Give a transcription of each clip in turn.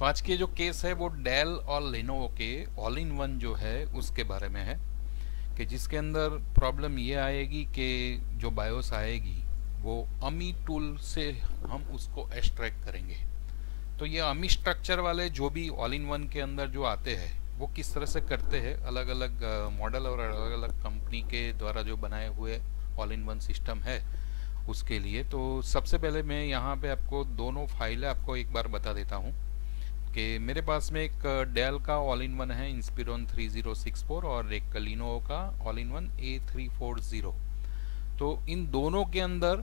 तो आज के जो केस है वो डेल और लेनोवो के ऑल इन वन जो है उसके बारे में है, कि जिसके अंदर प्रॉब्लम ये आएगी कि जो बायोस आएगी वो अमी टूल से हम उसको एक्सट्रैक्ट करेंगे। तो ये अमी स्ट्रक्चर वाले जो भी ऑल इन वन के अंदर जो आते हैं वो किस तरह से करते हैं, अलग अलग मॉडल और अलग अलग कंपनी के द्वारा जो बनाए हुए ऑल इन वन सिस्टम है उसके लिए। तो सबसे पहले मैं यहाँ पे आपको दोनों फाइलें आपको एक बार बता देता हूँ कि मेरे पास में एक डेल का ऑल इन वन है इंस्पिरॉन 3064 और एक लिनोवो का ऑल इन वन A340। तो इन दोनों के अंदर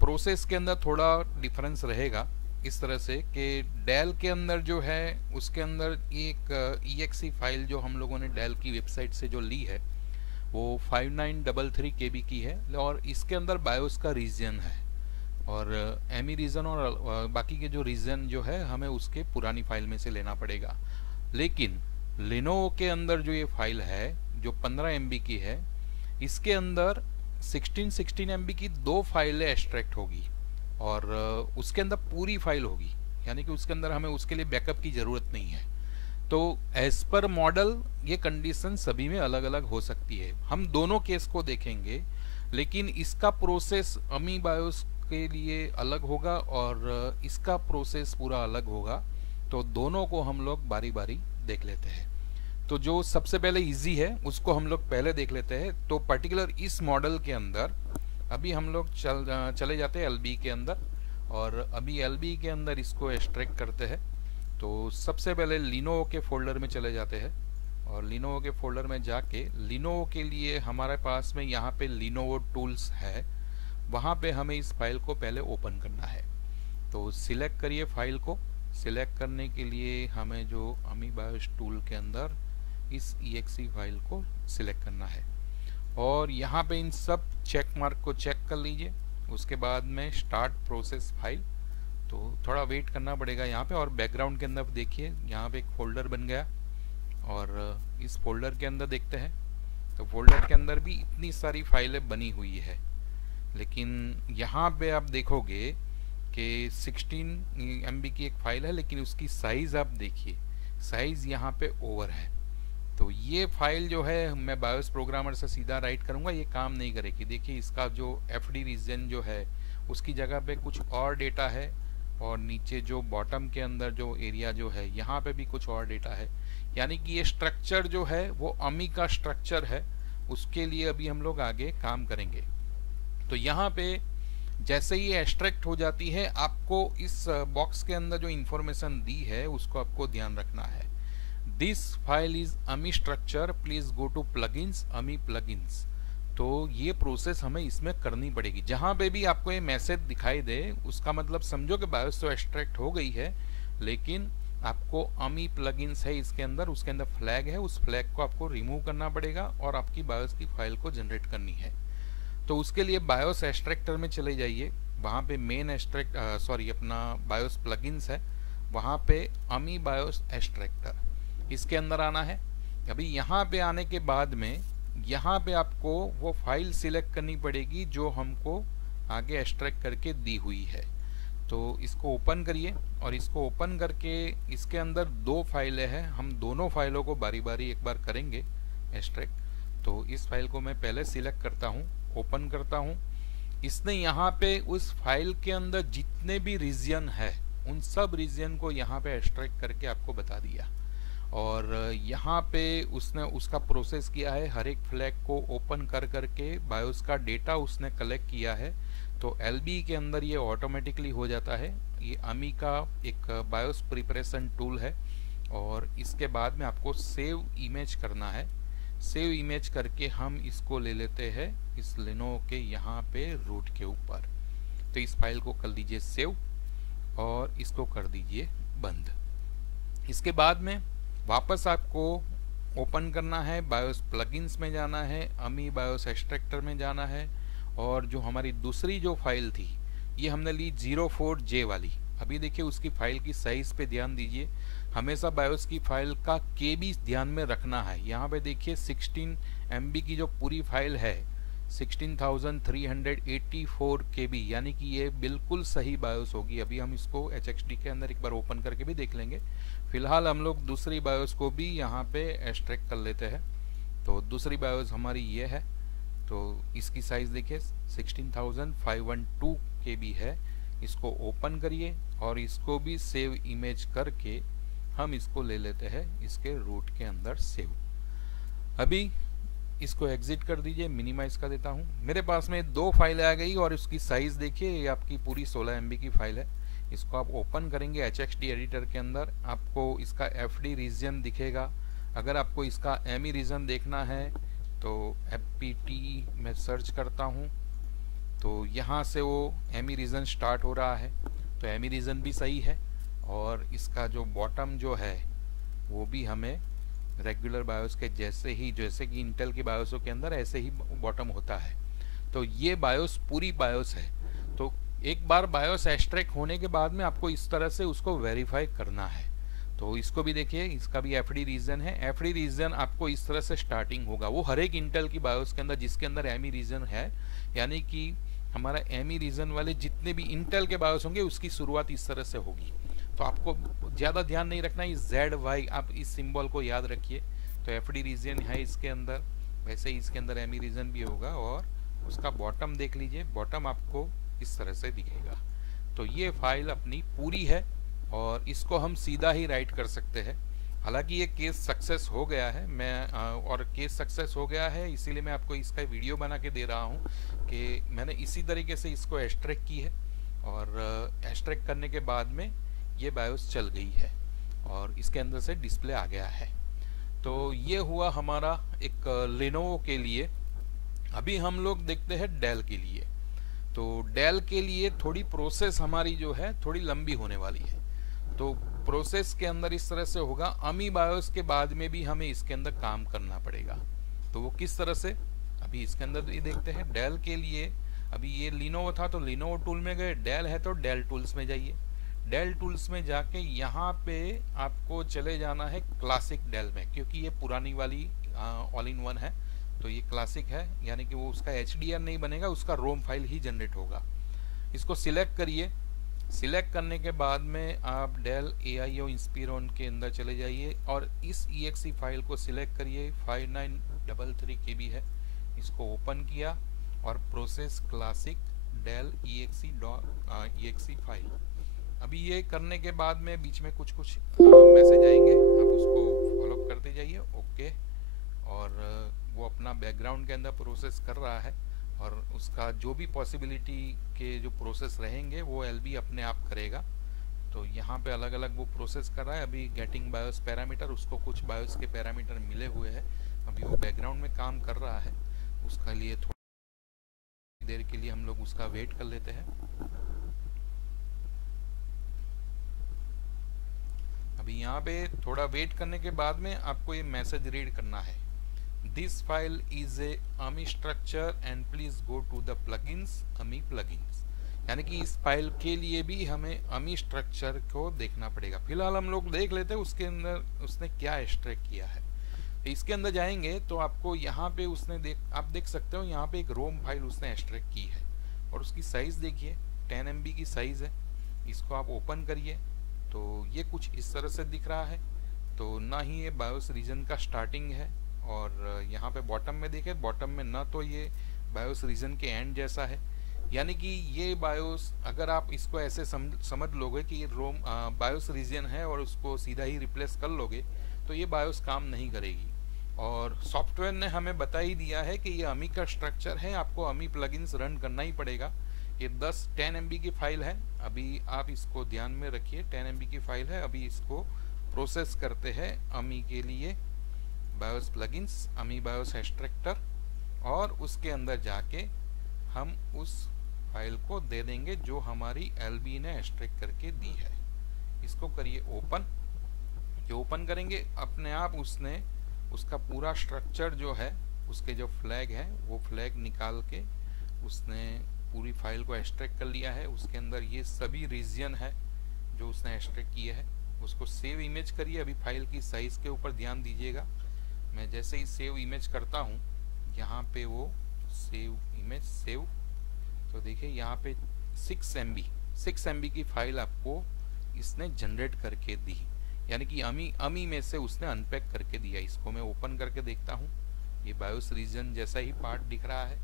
प्रोसेस के अंदर थोड़ा डिफरेंस रहेगा, इस तरह से कि डेल के अंदर जो है उसके अंदर एक EXE फाइल जो हम लोगों ने डेल की वेबसाइट से जो ली है वो 5933 KB की है और इसके अंदर बायोस का रीजन है और एमी रीजन और बाकी के जो रीजन जो है हमें उसके पुरानी फाइल में से लेना पड़ेगा। लेकिन लिनोवो के अंदर जो ये फाइल है जो 15 MB की है, इसके अंदर 16 MB की दो फाइलें एक्सट्रैक्ट होगी और उसके अंदर पूरी फाइल होगी, यानी कि उसके अंदर हमें उसके लिए बैकअप की ज़रूरत नहीं है। तो एज पर मॉडल ये कंडीशन सभी में अलग अलग हो सकती है। हम दोनों केस को देखेंगे, लेकिन इसका प्रोसेस अमी बायोस के लिए अलग होगा और इसका प्रोसेस पूरा अलग होगा। तो दोनों को हम लोग बारी बारी देख लेते हैं। तो जो सबसे पहले इजी है उसको हम लोग पहले देख लेते हैं। तो पर्टिकुलर इस मॉडल के अंदर अभी हम लोग चले जाते हैं LB के अंदर और अभी LB के अंदर इसको एक्सट्रैक्ट करते हैं। तो सबसे पहले लिनोवो के फोल्डर में चले जाते हैं और लिनोवो के फोल्डर में जाके लिनोवो के लिए हमारे पास में यहाँ पे लिनोवो टूल्स है, वहाँ पे हमें इस फाइल को पहले ओपन करना है। तो सिलेक्ट करिए फाइल को। सिलेक्ट करने के लिए हमें जो अमी बायोस टूल के अंदर इस EXE फाइल को सिलेक्ट करना है और यहाँ पे इन सब चेक मार्क को चेक कर लीजिए। उसके बाद में स्टार्ट प्रोसेस फाइल, तो थोड़ा वेट करना पड़ेगा यहाँ पे। और बैकग्राउंड के अंदर देखिए यहाँ पे एक फोल्डर बन गया और इस फोल्डर के अंदर देखते हैं। तो फोल्डर के अंदर भी इतनी सारी फाइलें बनी हुई है, लेकिन यहाँ पे आप देखोगे कि 16 MB की एक फाइल है, लेकिन उसकी साइज़ आप देखिए, साइज़ यहाँ पे ओवर है। तो ये फाइल जो है मैं बायोस प्रोग्रामर से सीधा राइट करूँगा, ये काम नहीं करेगी। देखिए इसका जो FD रीजन जो है उसकी जगह पे कुछ और डेटा है और नीचे जो बॉटम के अंदर जो एरिया जो है यहाँ पे भी कुछ और डेटा है, यानी कि ये स्ट्रक्चर जो है वो अमी का स्ट्रक्चर है। उसके लिए अभी हम लोग आगे काम करेंगे। तो यहाँ पे जैसे ही एक्सट्रैक्ट हो जाती है, आपको इस बॉक्स के अंदर जो इंफॉर्मेशन दी है उसको आपको ध्यान रखना है। This file is AMI structure, please go to plugins, AMI plugins. तो ये प्रोसेस हमें इसमें करनी पड़ेगी। जहाँ पे भी आपको ये मैसेज दिखाई दे उसका मतलब समझो कि बायोस तो एक्सट्रैक्ट हो गई है, लेकिन आपको अमी प्लगइन्स है इसके अंदर, उसके अंदर फ्लैग है, उस फ्लैग को आपको रिमूव करना पड़ेगा और आपकी बायोस की फाइल को जनरेट करनी है। तो उसके लिए बायोस एक्सट्रैक्टर में चले जाइए, वहाँ पे मेन एक्सट्रैक्ट अपना बायोस प्लगइन्स है, वहाँ पे अमी बायोस एक्सट्रैक्टर इसके अंदर आना है। अभी यहाँ पे आने के बाद में यहाँ पे आपको वो फाइल सिलेक्ट करनी पड़ेगी जो हमको आगे एक्सट्रैक्ट करके दी हुई है। तो इसको ओपन करिए और इसको ओपन करके इसके अंदर दो फाइलें हैं, हम दोनों फाइलों को बारी बारी एक बार करेंगे एक्सट्रैक्ट। तो इस फाइल को मैं पहले सिलेक्ट करता हूँ, ओपन करता हूँ। इसने यहाँ पे उस फाइल के अंदर जितने भी रीजन है उन सब रीजन को यहाँ पे एक्सट्रैक्ट करके आपको बता दिया और यहाँ पे उसने उसका प्रोसेस किया है। हर एक फ्लैग को ओपन कर करके बायोस का डेटा उसने कलेक्ट किया है। तो LB के अंदर ये ऑटोमेटिकली हो जाता है। ये अमी का एक बायोस प्रिपरेशन टूल है और इसके बाद में आपको सेव इमेज करना है। सेव इमेज करके हम इसको ले लेते हैं इस लिनोवो के यहाँ पे रूट के ऊपर। तो इस फाइल को कर लीजिए सेव और इसको कर दीजिए बंद। इसके बाद में वापस आपको ओपन करना है, बायोस प्लगइन्स में जाना है, अमी बायोस एक्सट्रैक्टर में जाना है और जो हमारी दूसरी जो फाइल थी ये हमने ली 04J वाली। अभी देखिए उसकी फाइल की साइज पे ध्यान दीजिए, हमेशा बायोस की फाइल का KB ध्यान में रखना है। यहाँ पे देखिए 16 MB की जो पूरी फाइल है 16,384 KB, यानी कि ये बिल्कुल सही बायोस होगी। अभी हम इसको HXD के अंदर एक बार ओपन करके भी देख लेंगे। फिलहाल हम लोग दूसरी बायोस को भी यहाँ पे एक्सट्रैक्ट कर लेते हैं। तो दूसरी बायोस हमारी ये है, तो इसकी साइज देखिए 16,512 KB है। इसको ओपन करिए और इसको भी सेव इमेज करके हम इसको ले लेते हैं इसके रूट के अंदर सेव। अभी इसको एग्जिट कर दीजिए, मिनिमाइज कर देता हूँ। मेरे पास में 2 फाइल आ गई और इसकी साइज देखिए, ये आपकी पूरी 16 MB की फाइल है। इसको आप ओपन करेंगे HXD एडिटर के अंदर, आपको इसका FD रीजन दिखेगा। अगर आपको इसका ME रीजन देखना है तो FPT में सर्च करता हूँ, तो यहाँ से वो ME रीजन स्टार्ट हो रहा है। तो ME रीजन भी सही है और इसका जो बॉटम जो है वो भी हमें रेगुलर बायोस के जैसे कि इंटेल के बायोसों के अंदर ऐसे ही बॉटम होता है। तो ये बायोस पूरी बायोस है। तो एक बार बायोस एक्सट्रैक्ट होने के बाद में आपको इस तरह से उसको वेरीफाई करना है। तो इसको भी देखिए, इसका भी FD रीजन है। FD रीजन आपको इस तरह से स्टार्टिंग होगा, वो हर एक इंटेल की बायोस के अंदर जिसके अंदर ME रीजन है, यानी कि हमारा ME रीजन वाले जितने भी इंटेल के बायोस होंगे उसकी शुरुआत इस तरह से होगी। तो आपको ज़्यादा ध्यान नहीं रखना, इस ZY आप इस सिंबल को याद रखिए। तो FD रीजन है इसके अंदर, वैसे ही इसके अंदर ME रीजन भी होगा। और उसका बॉटम देख लीजिए, बॉटम आपको इस तरह से दिखेगा। तो ये फाइल अपनी पूरी है और इसको हम सीधा ही राइट कर सकते हैं। हालांकि ये केस सक्सेस हो गया है, और केस सक्सेस हो गया है इसीलिए मैं आपको इसका वीडियो बना के दे रहा हूँ कि मैंने इसी तरीके से इसको एक्सट्रैक्ट की है। और एक्सट्रैक्ट करने के बाद में ये बायोस चल गई है और इसके अंदर से डिस्प्ले आ गया है। तो ये हुआ हमारा एक लेनोवो के लिए। अभी हम लोग देखते हैं डेल के लिए। तो डेल के लिए थोड़ी प्रोसेस हमारी जो है थोड़ी लंबी होने वाली है। तो प्रोसेस के अंदर इस तरह से होगा, अमी बायोस के बाद में भी हमें इसके अंदर काम करना पड़ेगा। तो वो किस तरह से, अभी इसके अंदर ये देखते हैं। डेल के लिए अभी ये लिनोवो था तो लिनोवो टूल में गए, डेल है तो डेल टूल्स में जाइए। डेल टूल्स में जाके यहाँ पे आपको चले जाना है क्लासिक डेल में, क्योंकि ये पुरानी वाली ऑल इन वन है। तो ये क्लासिक है, यानी कि वो उसका HDR नहीं बनेगा, उसका रोम फाइल ही जनरेट होगा। इसको सिलेक्ट करिए। सिलेक्ट करने के बाद में आप डेल AIO इंस्पिरोन के अंदर चले जाइए और इस EXE फाइल को सिलेक्ट करिए। 5933 KB है। इसको ओपन किया और process classic Dell EXE file. अभी ये करने के बाद में बीच में कुछ मैसेज आएंगे, आप उसको फॉलो करते जाइए। ओके, और वो अपना बैकग्राउंड के अंदर प्रोसेस कर रहा है और उसका जो भी पॉसिबिलिटी के जो प्रोसेस रहेंगे वो LB अपने आप करेगा। तो यहाँ पे अलग अलग वो प्रोसेस कर रहा है। अभी गेटिंग बायोस पैरामीटर, उसको कुछ बायोस के पैरामीटर मिले हुए हैं, अभी वो बैकग्राउंड में काम कर रहा है। उसका लिए थोड़ी देर के लिए हम लोग उसका वेट कर लेते हैं। अभी यहाँ पे थोड़ा वेट करने के बाद में आपको ये मैसेज रीड करना है। This file is a AMI structure and please go to the plugins AMI plugins, यानी कि इस फाइल के लिए भी हमें AMI स्ट्रक्चर को देखना पड़ेगा। फिलहाल हम लोग देख लेते हैं उसके अंदर उसने क्या एक्सट्रैक्ट किया है। इसके अंदर जाएंगे तो आपको यहाँ पे आप देख सकते हो यहाँ पे एक रोम फाइल उसने एक्सट्रैक्ट की है और उसकी साइज देखिए 10 MB की साइज है। इसको आप ओपन करिए तो ये कुछ इस तरह से दिख रहा है। तो ना ही ये बायोस रीजन का स्टार्टिंग है और यहाँ पे बॉटम में देखें, बॉटम में ना तो ये बायोस रीजन के एंड जैसा है, यानी कि ये बायोस अगर आप इसको ऐसे समझ लोगे कि ये रोम बायोस रीजन है और उसको सीधा ही रिप्लेस कर लोगे तो ये बायोस काम नहीं करेगी। और सॉफ्टवेयर ने हमें बता ही दिया है कि ये AMI का स्ट्रक्चर है, आपको AMI प्लगइन्स रन करना ही पड़ेगा। ये 10 MB की फाइल है, अभी आप इसको ध्यान में रखिए। 10 MB की फाइल है। अभी इसको प्रोसेस करते हैं AMI के लिए BIOS plugins, AMI BIOS extractor, और उसके अंदर जाके हम उस फाइल को दे देंगे जो हमारी LB ने एक्सट्रैक्ट करके दी है। इसको करिए ओपन। ये ओपन करेंगे अपने आप उसने उसका पूरा स्ट्रक्चर जो है, उसके जो फ्लैग है वो फ्लैग निकाल के उसने पूरी फाइल को एक्सट्रैक्ट कर लिया है। उसके अंदर ये सभी रीजन है जो उसने एक्सट्रैक्ट किए हैं। उसको सेव इमेज करिए। अभी फाइल की साइज के ऊपर ध्यान दीजिएगा। मैं जैसे ही सेव इमेज करता हूँ यहाँ पे वो सेव में सेव। तो देखिए यहाँ पे 6 MB की फाइल आपको इसने जनरेट करके दी, यानी कि अमी में से उसने अनपैक करके दिया। इसको मैं ओपन करके देखता हूँ, ये बायोस रीजन जैसा ही पार्ट दिख रहा है।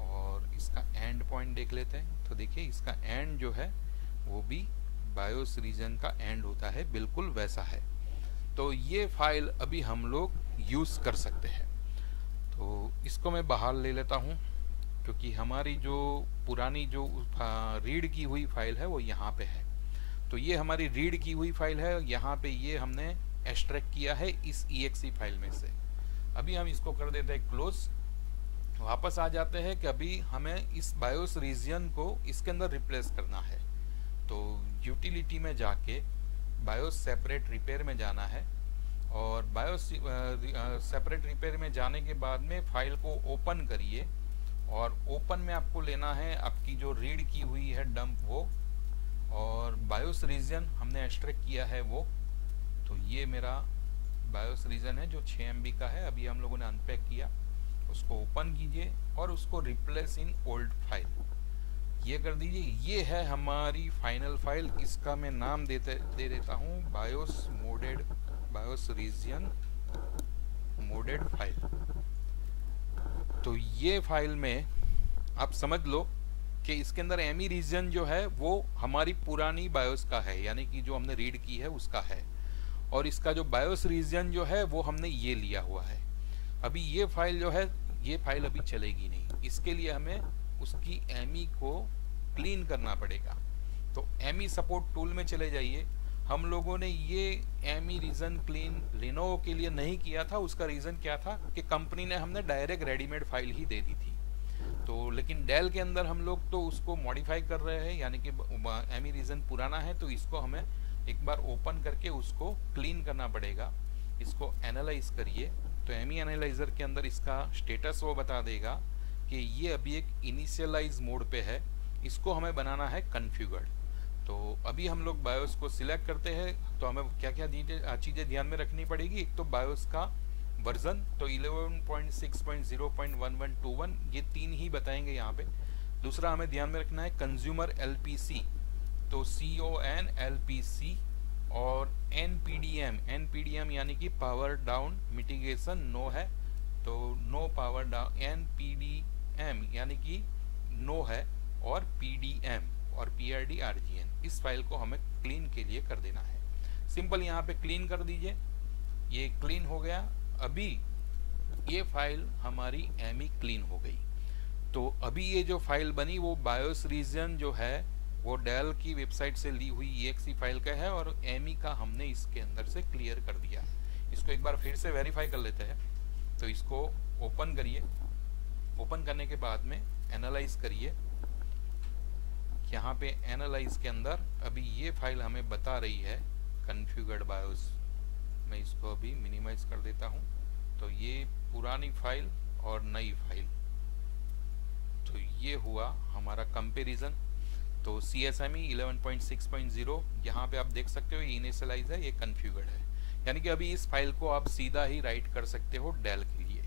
और इसका एंड पॉइंट देख लेते हैं। तो देखिए इसका एंड जो है वो भी बायोस रीजन का एंड होता है, बिल्कुल वैसा है। तो ये फाइल अभी हम लोग यूज़ कर सकते हैं। तो इसको मैं बाहर ले लेता हूँ, क्योंकि हमारी जो पुरानी जो रीड की हुई फाइल है वो यहाँ पे है। तो ये हमारी रीड की हुई फाइल है, यहाँ पे ये हमने एक्सट्रैक्ट किया है इस exe फाइल में से। अभी हम इसको कर देते हैं क्लोज। वापस आ जाते हैं कि अभी हमें इस बायोस रीजन को इसके अंदर रिप्लेस करना है। तो यूटिलिटी में जाके बायोस सेपरेट रिपेयर में जाना है, और बायोस सेपरेट रिपेयर में जाने के बाद में फाइल को ओपन करिए, और ओपन में आपको लेना है आपकी जो रीड की हुई है डंप वो, और बायोस रीजन हमने एक्सट्रैक्ट किया है वो। तो ये मेरा बायोस रीजन है जो 6 MB का है, अभी हम लोगों ने अनपैक किया। उसको ओपन कीजिए और उसको रिप्लेस इन ओल्ड फाइल ये कर दीजिए। ये है हमारी फाइनल फाइल। इसका मैं नाम दे देता हूँ बायोस रीजन मोडेड फाइल। तो ये फाइल में आप समझ लो कि इसके अंदर एमी रीजन जो है वो हमारी पुरानी बायोस का है, यानी कि जो हमने रीड की है उसका है, और इसका जो बायोस रीजन जो है वो हमने ये लिया हुआ है। अभी ये फाइल जो है ये फाइल अभी चलेगी नहीं, इसके लिए हमें उसकी एमी को क्लीन करना पड़ेगा। तो एमी सपोर्ट टूल में चले जाइए। हम लोगों ने ये एमी रीजन क्लीन लिनोवो के लिए नहीं किया था। उसका रीज़न क्या था कि कंपनी ने हमने डायरेक्ट रेडीमेड फाइल ही दे दी थी। तो लेकिन डेल के अंदर हम लोग तो उसको मॉडिफाई कर रहे हैं, यानी कि एमी रीजन पुराना है तो इसको हमें एक बार ओपन करके उसको क्लीन करना पड़ेगा। इसको एनालाइज करिए। तो एमी एनालाइजर के अंदर इसका स्टेटस वो बता देगा कि ये अभी एक इनिशियलाइज मोड पे है, इसको हमें बनाना है कॉन्फ़िगर्ड। तो अभी हम लोग बायोस को सिलेक्ट करते हैं। तो हमें क्या क्या चीज़ें ध्यान में रखनी पड़ेगी। एक तो बायोस का वर्जन, तो 11.6.0.1121 ये 3 ही बताएंगे यहाँ पे। दूसरा हमें ध्यान में रखना है कंज्यूमर LPC, तो CON LPC, और NPDM यानी कि पावर डाउन मिटिगेशन नो है, तो नो पावर डाउन NPDM यानी कि नो है, और PDM और PRDRGN इस फाइल को हमें क्लीन के लिए कर देना है। सिंपल यहाँ पे क्लीन कर दीजिए। ये क्लीन हो गया। अभी ये फाइल हमारी एमी क्लीन हो गई। तो अभी ये जो फाइल बनी वो बायोस रीजन जो है वो डेल की वेबसाइट से ली हुई exe फाइल का है, और एमी का हमने इसके अंदर से क्लियर कर दिया है। इसको एक बार फिर से वेरीफाई कर लेते हैं। तो इसको ओपन करिए। ओपन करने के बाद में एनालाइज करिए। यहाँ पे एनालाइज के अंदर अभी ये फाइल हमें बता रही है कॉन्फ़िगर्ड बायोस। मैं इसको अभी मिनिमाइज कर देता हूँ। तो ये पुरानी फाइल और नई फाइल, तो ये हुआ हमारा कंपैरिजन। तो CSME 11.6.0 यहाँ पे आप देख सकते हो, ये इनिशियलाइज है, ये कॉन्फ़िगर्ड है, यानी कि अभी इस फाइल को आप सीधा ही राइट कर सकते हो डेल के लिए।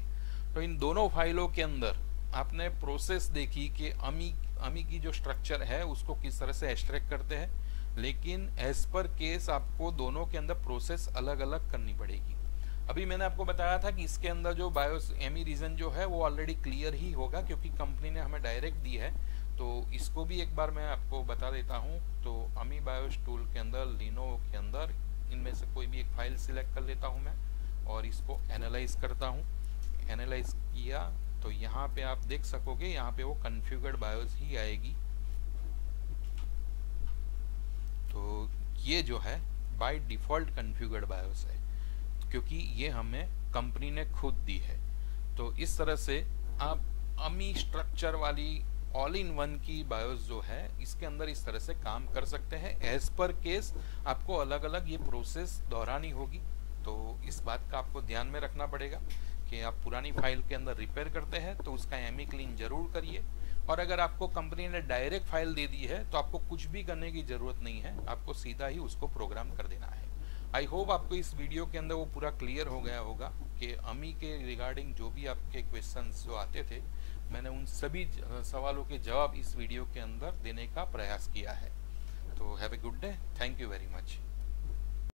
तो इन दोनों फाइलों के अंदर आपने प्रोसेस देखी कि अमी की जो स्ट्रक्चर है उसको किस तरह से एक्सट्रैक्ट करते हैं, लेकिन एज पर केस आपको दोनों के अंदर प्रोसेस अलग अलग करनी पड़ेगी। अभी मैंने आपको बताया था कि इसके अंदर जो बायोस एमी रीजन जो है वो ऑलरेडी क्लियर ही होगा, क्योंकि कंपनी ने हमें डायरेक्ट दी है। तो इसको भी एक बार मैं आपको बता देता हूँ। तो अमी बायोस टूल के अंदर लिनोवो के अंदर इनमें से कोई भी एक फाइल सिलेक्ट कर लेता हूँ मैं, और इसको एनालाइज करता हूँ। एनालाइज किया तो यहाँ पे आप देख सकोगे, यहाँ पे वो कॉन्फ़िगर्ड बायोस ही आएगी। तो ये जो है बाय डिफ़ॉल्ट कॉन्फ़िगर्ड बायोस है, क्योंकि ये हमें कंपनी ने खुद दी है। तो इस तरह से आप अमी स्ट्रक्चर वाली ऑल इन वन की बायोस जो है इसके अंदर इस तरह से काम कर सकते हैं। एज पर केस आपको अलग अलग ये प्रोसेस दोहरानी होगी। तो इस बात का आपको ध्यान में रखना पड़ेगा कि आप पुरानी फाइल के अंदर रिपेयर करते हैं तो उसका एमी क्लीन जरूर करिए। और अगर आपको कंपनी ने डायरेक्ट फाइल दे दी है तो आपको कुछ भी करने की ज़रूरत नहीं है, आपको सीधा ही उसको प्रोग्राम कर देना है। आई होप आपको इस वीडियो के अंदर वो पूरा क्लियर हो गया होगा कि अमी के रिगार्डिंग जो भी आपके क्वेश्चंस जो आते थे मैंने उन सभी सवालों के जवाब इस वीडियो के अंदर देने का प्रयास किया है। तो have a good day, thank you very much.